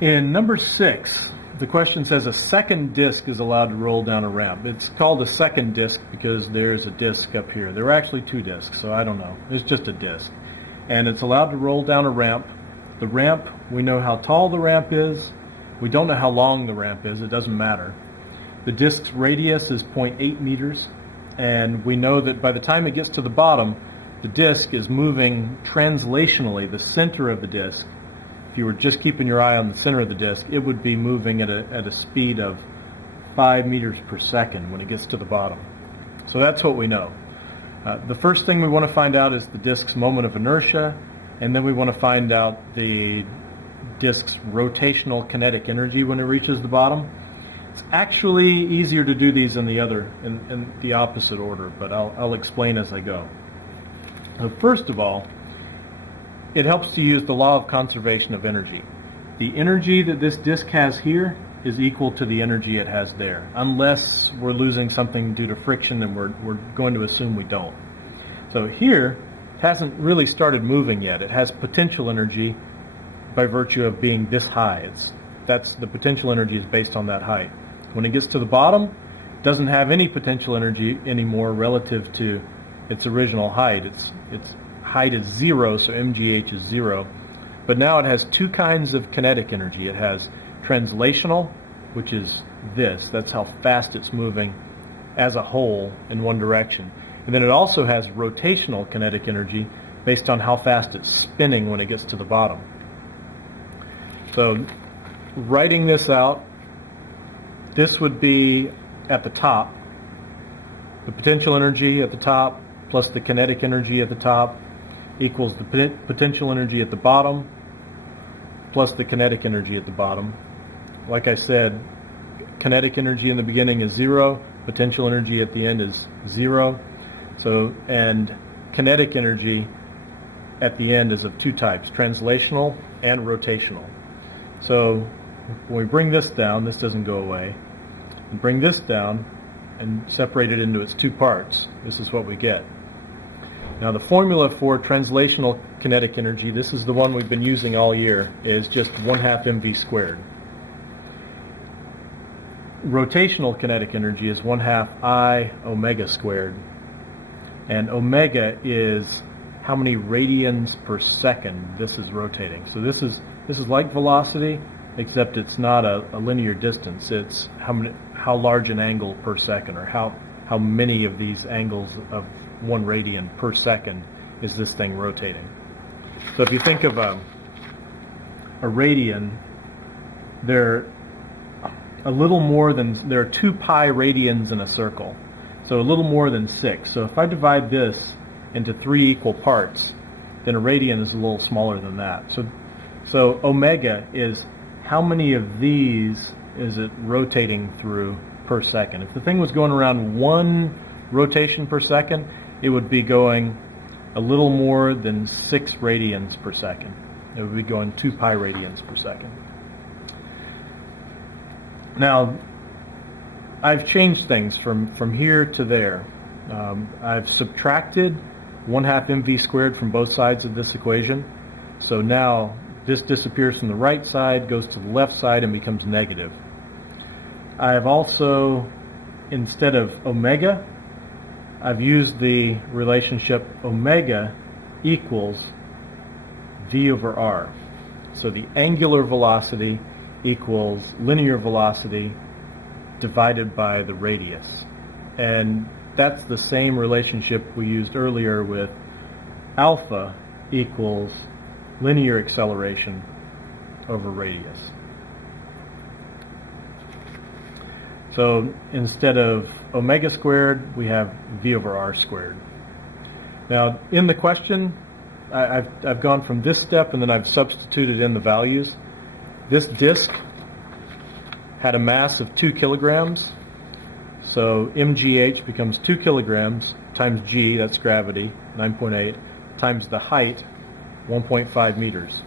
In number 6, the question says a second disc is allowed to roll down a ramp. It's called a second disc because there's a disc up here. There are actually 2 discs, so I don't know. It's just a disc. And it's allowed to roll down a ramp. The ramp, we know how tall the ramp is. We don't know how long the ramp is. It doesn't matter. The disc's radius is 0.8 meters. And we know that by the time it gets to the bottom, the disc is moving translationally, the center of the disc. If you were just keeping your eye on the center of the disc, it would be moving at a speed of 5 meters per second when it gets to the bottom. So that's what we know. The first thing we want to find out is the disc's moment of inertia, and then we want to find out the disc's rotational kinetic energy when it reaches the bottom. It's actually easier to do these in the opposite order, but I'll explain as I go. So first of all, it helps to use the law of conservation of energy. The energy that this disk has here is equal to the energy it has there, unless we're losing something due to friction, and we're going to assume we don't. So here, it hasn't really started moving yet. It has potential energy by virtue of being this high. The potential energy is based on that height. When it gets to the bottom, it doesn't have any potential energy anymore relative to its original height. Its height is 0, so mgh is 0. But now it has 2 kinds of kinetic energy. It has translational, which is this. That's how fast it's moving as a whole in one direction. And then it also has rotational kinetic energy based on how fast it's spinning when it gets to the bottom. So writing this out, this would be at the top. The potential energy at the top plus the kinetic energy at the top equals the potential energy at the bottom plus the kinetic energy at the bottom. Like I said, kinetic energy in the beginning is 0, potential energy at the end is 0. So, and kinetic energy at the end is of 2 types, translational and rotational. So when we bring this down, this doesn't go away. And bring this down and separate it into its 2 parts. This is what we get. Now the formula for translational kinetic energy, this is the one we've been using all year, is just 1/2 mv squared. Rotational kinetic energy is 1/2 I omega squared. And omega is how many radians per second this is rotating. So this is like velocity, except it's not a linear distance. It's how large an angle per second, or how many of these angles of 1 radian per second is this thing rotating. So if you think of a radian, there are 2 pi radians in a circle, so a little more than 6. So if I divide this into 3 equal parts, then a radian is a little smaller than that. So omega is how many of these is it rotating through per second. If the thing was going around 1 rotation per second, it would be going a little more than 6 radians per second. It would be going 2 pi radians per second. Now, I've changed things from here to there. I've subtracted 1/2 mv squared from both sides of this equation. So now this disappears from the right side, goes to the left side, and becomes negative. I have also, instead of omega, I've used the relationship omega equals v over r. So the angular velocity equals linear velocity divided by the radius. And that's the same relationship we used earlier with alpha equals linear acceleration over radius. So instead of omega squared, we have v over r squared. Now in the question, I've gone from this step and then I've substituted in the values. This disk had a mass of 2 kilograms, so mgh becomes 2 kilograms times g, that's gravity, 9.8, times the height, 1.5 meters.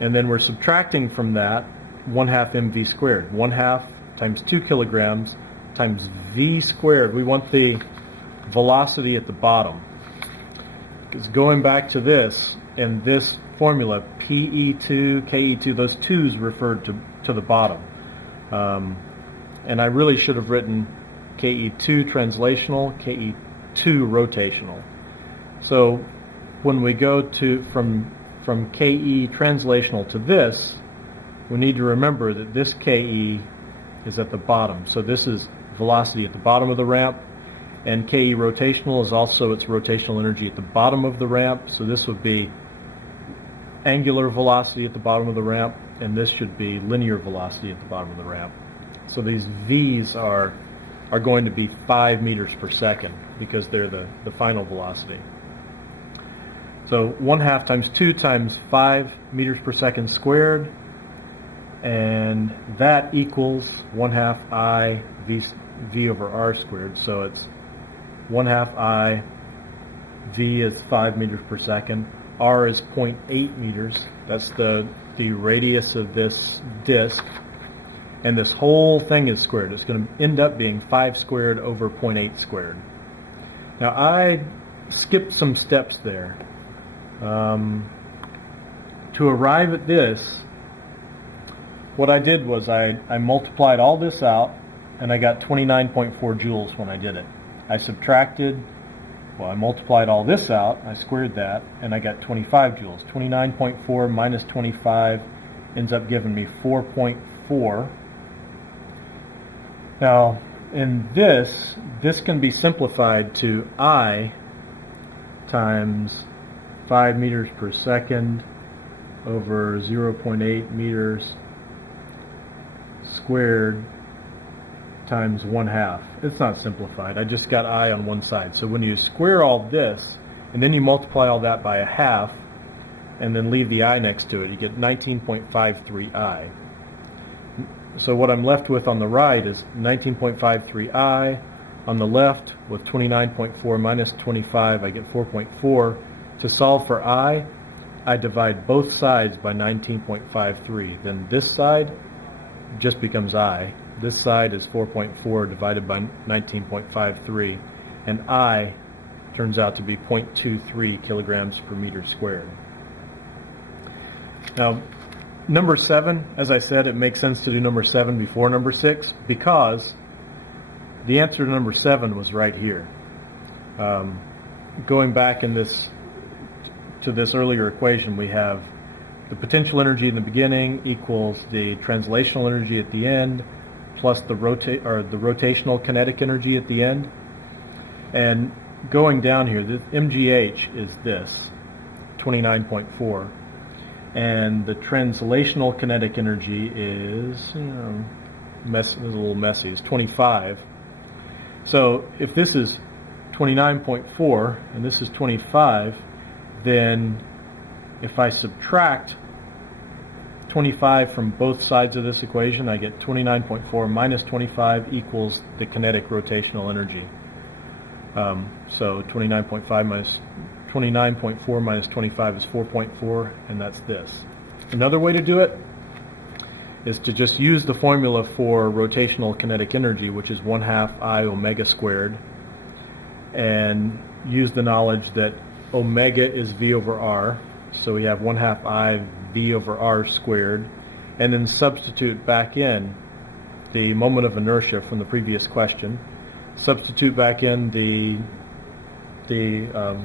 And then we're subtracting from that 1/2 mv squared. 1/2 times 2 kilograms times v squared. We want the velocity at the bottom. Because going back to this, and this formula, PE2, KE2, those 2's referred to the bottom. And I really should have written KE2 translational, KE2 rotational. So when we go from KE translational to this, we need to remember that this KE is at the bottom. So this is velocity at the bottom of the ramp, and KE rotational is also its rotational energy at the bottom of the ramp. So this would be angular velocity at the bottom of the ramp, and this should be linear velocity at the bottom of the ramp. So these V's are going to be 5 meters per second because they're the final velocity. So 1/2 times 2 times 5 meters per second squared, and that equals 1/2 I V over R squared. So it's 1/2 I, V is 5 meters per second, R is 0.8 meters. That's the radius of this disk. And this whole thing is squared. It's going to end up being 5 squared over 0.8 squared. Now I skipped some steps there. To arrive at this, what I did was I multiplied all this out, and I got 29.4 joules when I did it. I subtracted, well, I multiplied all this out, I squared that, and I got 25 joules. 29.4 minus 25 ends up giving me 4.4. Now, in this can be simplified to I times 5 meters per second over 0.8 meters squared times 1/2. It's not simplified. I just got I on one side. So when you square all this, and then you multiply all that by 1/2, and then leave the I next to it, you get 19.53 I. So what I'm left with on the right is 19.53 I. On the left, with 29.4 minus 25, I get 4.4. To solve for I divide both sides by 19.53. Then this side just becomes I. This side is 4.4 divided by 19.53. And I turns out to be 0.23 kilograms per meter squared. Now, number 7, as I said, it makes sense to do number 7 before number 6 because the answer to number 7 was right here. Going back to this earlier equation, we have the potential energy in the beginning equals the translational energy at the end plus the rotational kinetic energy at the end. And going down here, the MGH is this, 29.4. And the translational kinetic energy is, it's a little messy, it's 25. So if this is 29.4 and this is 25, then if I subtract 25 from both sides of this equation, I get 29.4 minus 25 equals the kinetic rotational energy. So 29.4 minus 25 is 4.4, and that's this. Another way to do it is to just use the formula for rotational kinetic energy, which is 1/2 I omega squared, and use the knowledge that omega is V over R. So we have 1/2 I V over R squared, and then substitute back in the moment of inertia from the previous question. Substitute back in the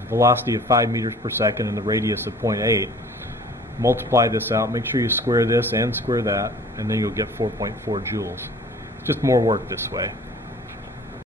velocity of 5 meters per second and the radius of 0.8. Multiply this out, make sure you square this and square that, and then you'll get 4.4 joules. It's just more work this way.